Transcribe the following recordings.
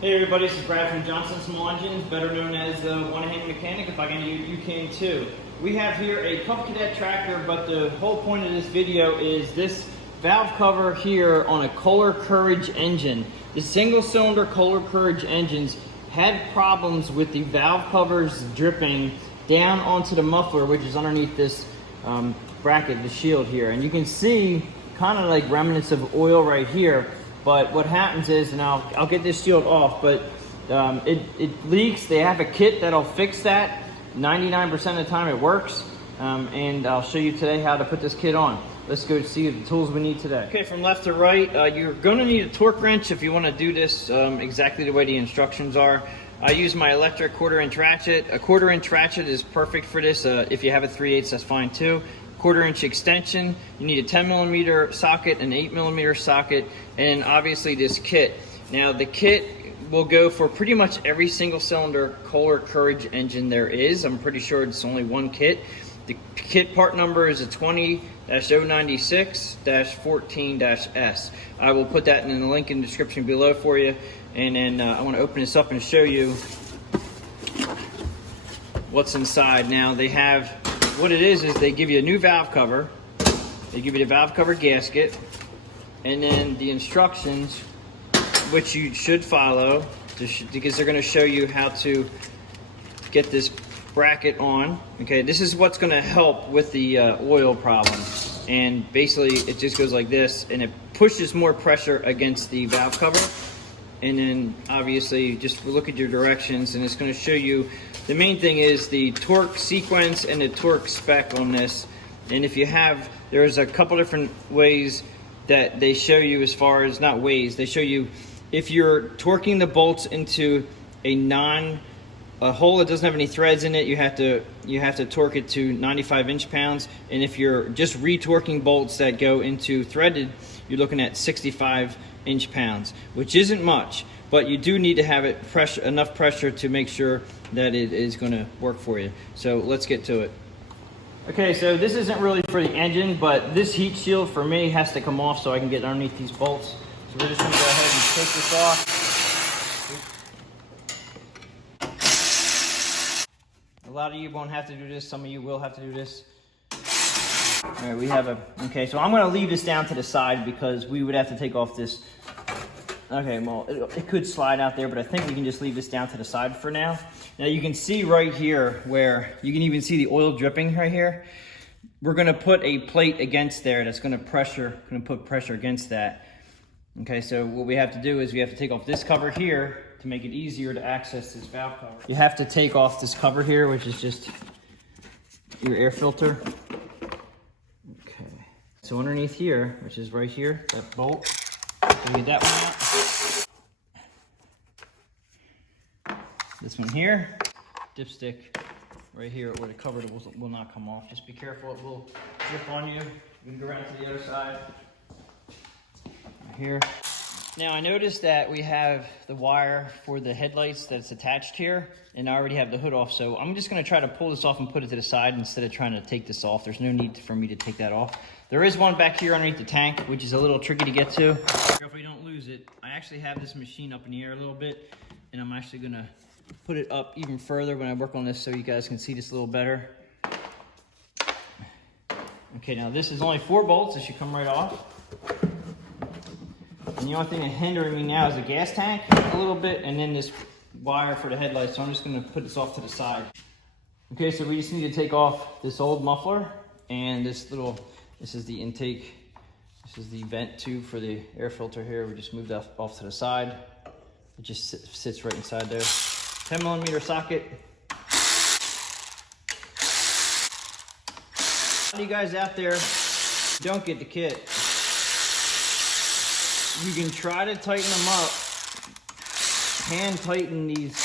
Hey everybody, this is Brad from Johnson Small Engines, better known as the one-hand mechanic. If I can, you can too. We have here a Cub Cadet tractor, but the whole point of this video is this valve cover here on a Kohler Courage engine. The single-cylinder Kohler Courage engines had problems with the valve covers dripping down onto the muffler, which is underneath this bracket, the shield here. And you can see kind of like remnants of oil right here. But what happens is, and I'll get this shield off, but it leaks. They have a kit that'll fix that. 99% of the time it works. And I'll show you today how to put this kit on. Let's go see the tools we need today. Okay, from left to right, you're gonna need a torque wrench if you wanna do this exactly the way the instructions are. I use my electric 1/4" ratchet. A 1/4" ratchet is perfect for this. If you have a 3/8, that's fine too. 1/4" extension, you need a 10mm socket, an 8mm socket, and obviously this kit. Now the kit will go for pretty much every single cylinder Kohler Courage engine there is. I'm pretty sure it's only one kit. The kit part number is a 20-096-14-S. I will put that in the link in the description below for you. And then I want to open this up and show you what's inside. Now they have, what it is they give you a new valve cover, they give you the valve cover gasket, and then the instructions, which you should follow, because they're going to show you how to get this bracket on. Okay, this is what's going to help with the oil problem. And basically it just goes like this, and it pushes more pressure against the valve cover. And then obviously just look at your directions, and it's going to show you, the main thing is the torque sequence and the torque spec on this. And if you have, there's a couple different ways that they show you, as far as, not ways, they show you if you're torquing the bolts into a hole that doesn't have any threads in it, you have to torque it to 95 inch-pounds. And if you're just retorquing bolts that go into threaded, you're looking at 65 inch-pounds, which isn't much, but you do need to have it enough pressure to make sure that it is going to work for you. So let's get to it. Okay, so this isn't really for the engine, but this heat shield for me has to come off so I can get underneath these bolts. So we're just going to go ahead and take this off. A lot of you won't have to do this, some of you will have to do this. All right, we have okay, so I'm gonna leave this down to the side because we would have to take off this. Okay, well, it could slide out there, but I think we can just leave this down to the side for now. Now you can see right here where you can even see the oil dripping right here. We're gonna put a plate against there that's gonna put pressure against that. Okay, so what we have to do is we have to take off this cover here to make it easier to access this valve cover. You have to take off this cover here, which is just your air filter. Okay, so underneath here, which is right here, that bolt, so we get that one out. This one here, dipstick right here where the cover will not come off. Just be careful, it will drip on you. You can go around to the other side. Right here. Now I noticed that we have the wire for the headlights that's attached here, and I already have the hood off, so I'm just going to try to pull this off and put it to the side instead of trying to take this off. There's no need for me to take that off. There is one back here underneath the tank, which is a little tricky to get to. Careful you don't lose it. I actually have this machine up in the air a little bit, and I'm actually going to put it up even further when I work on this so you guys can see this a little better. Okay, now this is only 4 bolts. It should come right off. And the only thing hindering me now is the gas tank a little bit, and then this wire for the headlights. So I'm just going to put this off to the side. Okay, so we just need to take off this old muffler and this is the intake. This is the vent tube for the air filter here. We just moved that off to the side. It just sits right inside there. 10mm socket. A lot of you guys out there don't get the kit. You can try to tighten them up, hand tighten these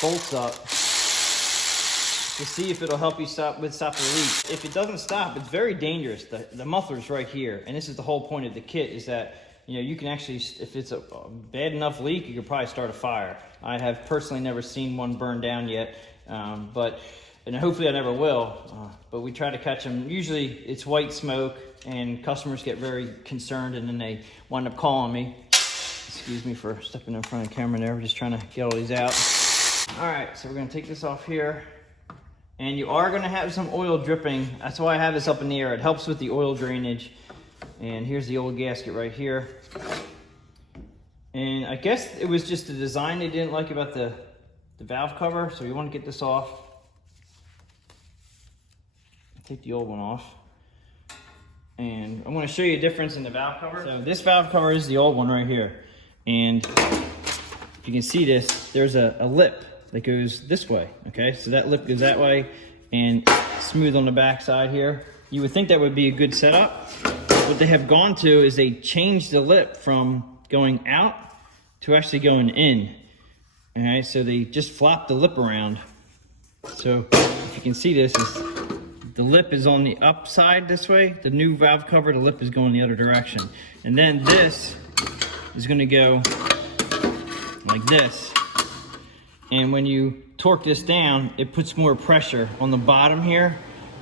bolts up to see if it'll help you stop the leak. If it doesn't stop, it's very dangerous. The muffler's right here, and this is the whole point of the kit, is that, you know, you can actually, if it's a bad enough leak, you could probably start a fire. I have personally never seen one burn down yet, and hopefully I never will, but we try to catch them. Usually it's white smoke, and customers get very concerned, and then they wind up calling me. Excuse me for stepping in front of the camera there. We're just trying to get all these out. All right, so we're gonna take this off here. And you are gonna have some oil dripping. That's why I have this up in the air. It helps with the oil drainage. And here's the old gasket right here. And I guess it was just the design they didn't like about the valve cover. So you wanna get this off. Take the old one off. And I'm gonna show you a difference in the valve cover. So this valve cover is the old one right here. And if you can see this, there's a lip that goes this way, okay? So that lip goes that way and smooth on the back side here. You would think that would be a good setup. What they have gone to is they changed the lip from going out to actually going in. All right, so they just flopped the lip around. So if you can see this, the lip is on the up side this way. The new valve cover, the lip is going the other direction. And then this is gonna go like this. And when you torque this down, it puts more pressure on the bottom here.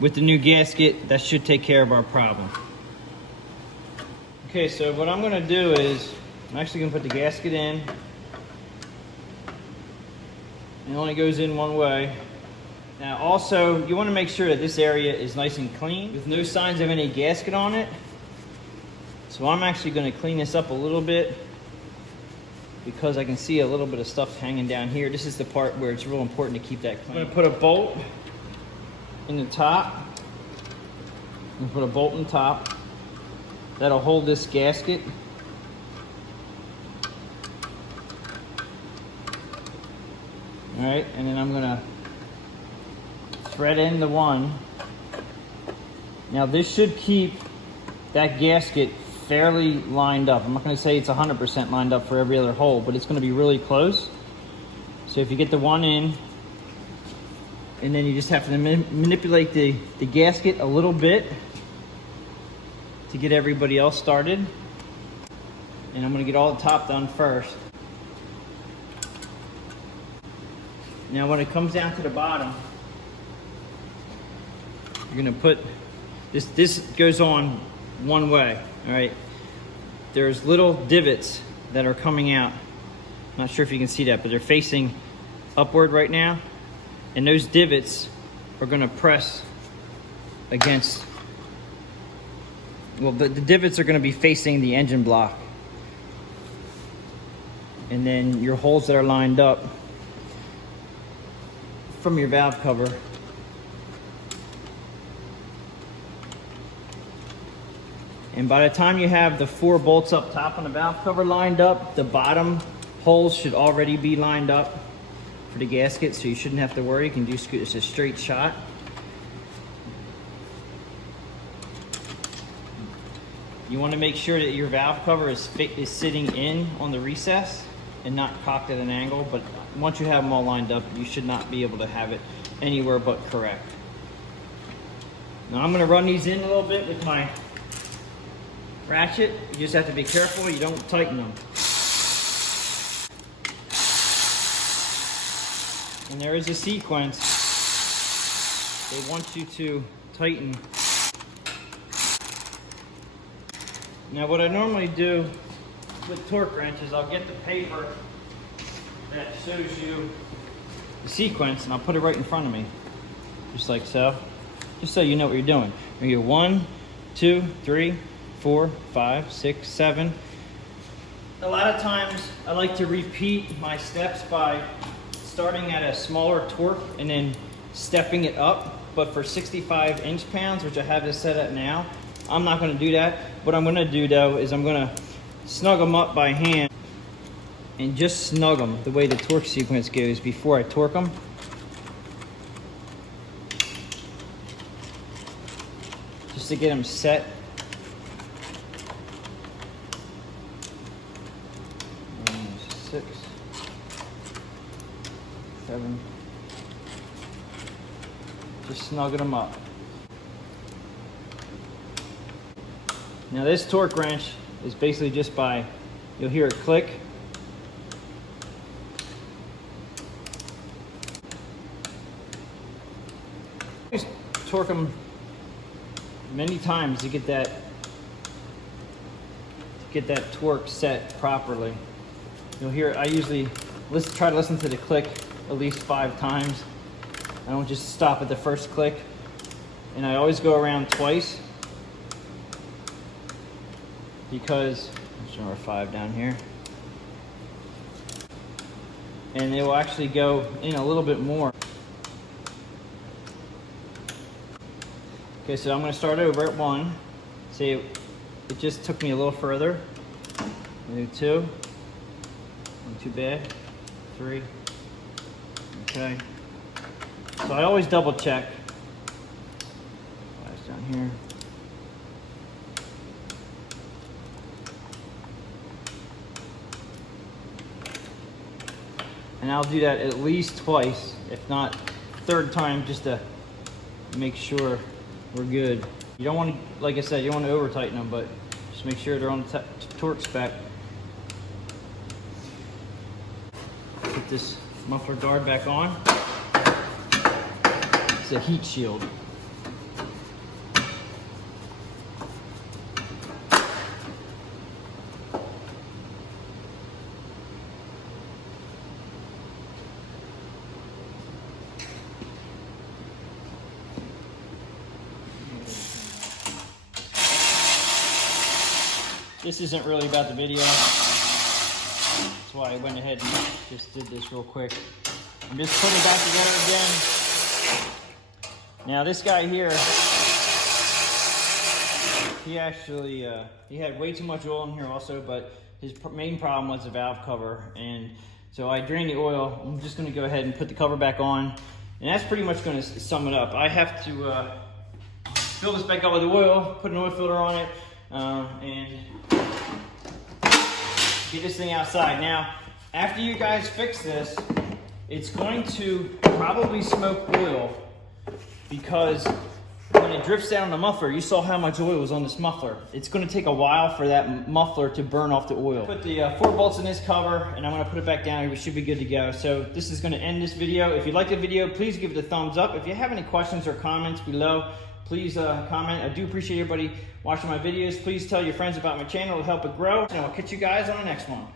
With the new gasket, that should take care of our problem. Okay, so what I'm gonna do is, I'm actually gonna put the gasket in. It only goes in one way. Now also, you wanna make sure that this area is nice and clean with no signs of any gasket on it. So I'm actually gonna clean this up a little bit because I can see a little bit of stuff hanging down here. This is the part where it's real important to keep that clean. I'm gonna put a bolt in the top. I'm gonna put a bolt in the top. That'll hold this gasket. All right, and then I'm gonna thread in the one. Now this should keep that gasket fairly lined up. I'm not gonna say it's 100% lined up for every other hole, but it's gonna be really close. So if you get the one in, and then you just have to manipulate the gasket a little bit to get everybody else started. And I'm gonna get all the top done first. Now when it comes down to the bottom, you're gonna put, this goes on one way, all right? There's little divots that are coming out. Not sure if you can see that, but they're facing upward right now. And those divots are gonna press against, well, the divots are gonna be facing the engine block. And then your holes that are lined up from your valve cover and by the time you have the 4 bolts up top on the valve cover lined up, the bottom holes should already be lined up for the gasket, so you shouldn't have to worry. You can just it's a straight shot. You want to make sure that your valve cover is sitting in on the recess and not cocked at an angle, but once you have them all lined up, you should not be able to have it anywhere but correct. Now I'm going to run these in a little bit with my ratchet. You just have to be careful you don't tighten them. And there is a sequence. They want you to tighten. Now what I normally do with torque wrenches, I'll get the paper that shows you the sequence and I'll put it right in front of me. Just like so. Just so you know what you're doing. You get 1, 2, 3, 4, 5, 6, 7. A lot of times I like to repeat my steps by starting at a smaller torque and then stepping it up. But for 65 inch-pounds, which I have this set at now, I'm not gonna do that. What I'm gonna do though is I'm gonna snug them up by hand and just snug them the way the torque sequence goes before I torque them. Just to get them set. 6, 7. Just snugging them up. Now this torque wrench is basically just by, you'll hear it click. Just torque them many times to get that torque set properly. You'll hear, I usually try to listen to the click at least 5 times. I don't just stop at the first click. And I always go around twice because, there's number 5 down here. And it will actually go in a little bit more. Okay, so I'm going to start over at 1. See, it just took me a little further. Do 2. Not too bad. 3. Okay. So I always double check. Flash down here. And I'll do that at least twice, if not 3rd time, just to make sure we're good. You don't want to, like I said, you don't want to over tighten them, but just make sure they're on the torque spec. Put this muffler guard back on. It's a heat shield. This isn't really about the video. That's why I went ahead and just did this real quick. I'm just putting it back together again. Now this guy here, he actually, he had way too much oil in here also, but his main problem was the valve cover. And so I drained the oil. I'm just gonna go ahead and put the cover back on. And that's pretty much gonna sum it up. I have to fill this back up with oil, put an oil filter on it, and get this thing outside. Now, after you guys fix this, it's going to probably smoke oil because when it drifts down the muffler, you saw how much oil was on this muffler. It's going to take a while for that muffler to burn off the oil. Put the 4 bolts in this cover, and I'm going to put it back down. We should be good to go. So this is going to end this video. If you like the video, please give it a thumbs up. If you have any questions or comments below, please comment. I do appreciate everybody watching my videos. Please tell your friends about my channel. It'll help it grow. And I'll catch you guys on the next one.